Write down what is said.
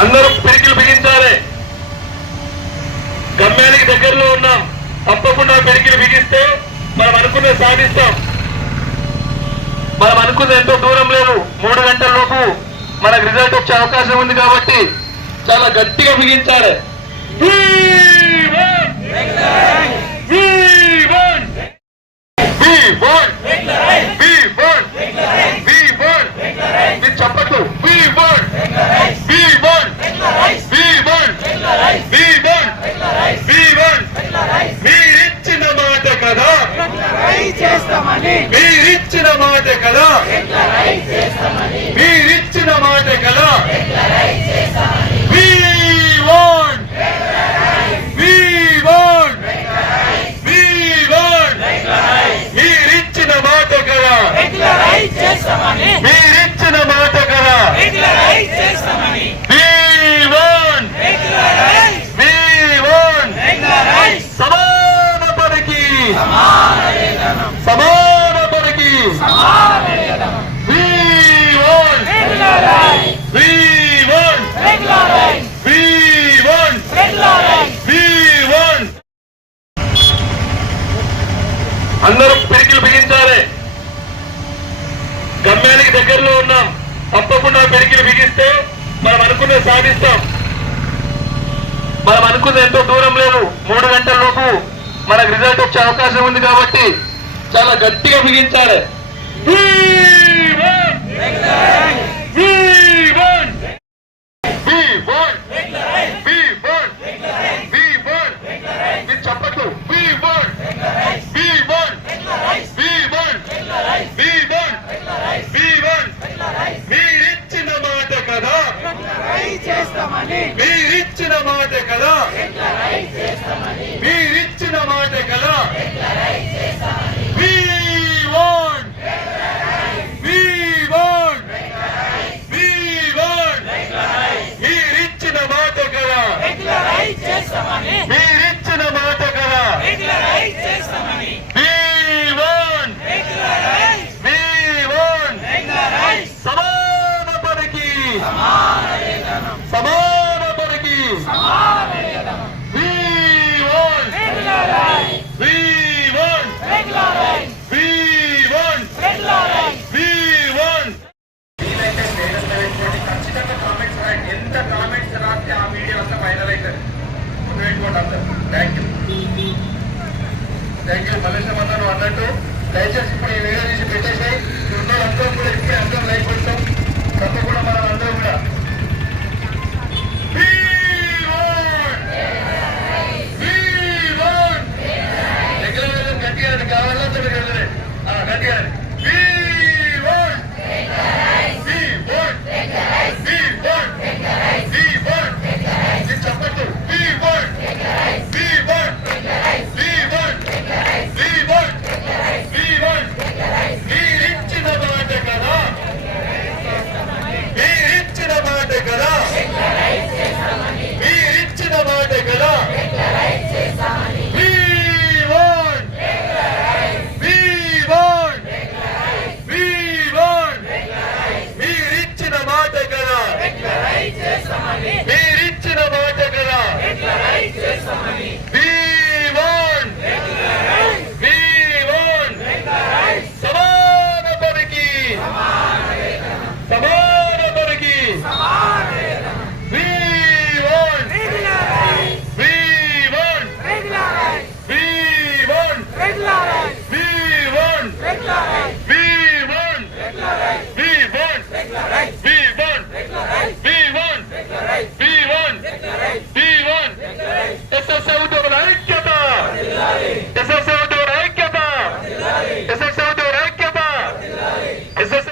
అందరూ పిడికిలు బిగించాలి. గమ్యానికి దగ్గరలో ఉన్నాం. తప్పకుండా పిడికిలు బిగిస్తే మనం అనుకున్నది సాధిస్తాం. మనం అనుకున్నది ఎంతో దూరం లేదు. 3 గంటల లోపు మనకు రిజల్ట్ వచ్చే అవకాశం ఉంది కాబట్టి చాలా గట్టిగా బిగించాలి. చెప్పట్టు మీరిచ్చిన మాట కదా, మీరిచ్చిన మాట కదా, మీరిచ్చిన మాట కదా. మీరిచ్చిన మాట కదా, మీరిచ్చిన మాట కదా. సమాన పనికి సమాన పనికి అందరూ పిడికిలు బిగించాలి. గమ్యానికి దగ్గరలో ఉన్నాం. తప్పకుండా పిడికిలు బిగిస్తే మనం అనుకున్నది సాధిస్తాం. మనం అనుకున్నది ఎంతో దూరం లేదు. 3 గంటల లోపు మనకు రిజల్ట్ వచ్చే అవకాశం ఉంది కాబట్టి చాలా గట్టిగా బిగించాలి. చెప్పట్టు మీరిచ్చిన మాట కదా, మీరిచ్చిన మాట కదా, మీరిచ్చిన మాట కదా. మీరిచ్చిన మాట కదా, మీరిచ్చిన మాట కదా. సమాన పనికి సమాన పనికి ఖచ్చితంగా కామెంట్స్ రాయండి. ఎంత కామెంట్స్ రాస్తే ఆ వీడియో అంతా ఫైనల్ అవుతుంది. పెట్టుకోండి అందరు. థ్యాంక్ యూ మల్లేశం అన్నారు అన్నట్టు. దయచేసి ఇప్పుడు ఈ వీడియో తీసి పెట్టేసాయి. అందరం కూడా ఇస్తే అందరం లైక్ పెడతాం. తప్పకుండా మనం అందరం కూడా గట్టిగా కావాలంటే మీరు గట్టిగా చెప్పట్టు. మీరిచ్చిన మాట కదా, మీరిచ్చిన మాట కదా, మీరిచ్చిన మాట కదా. మీరిచ్చిన మాట కదా, మీరిచ్చిన మాట కదా.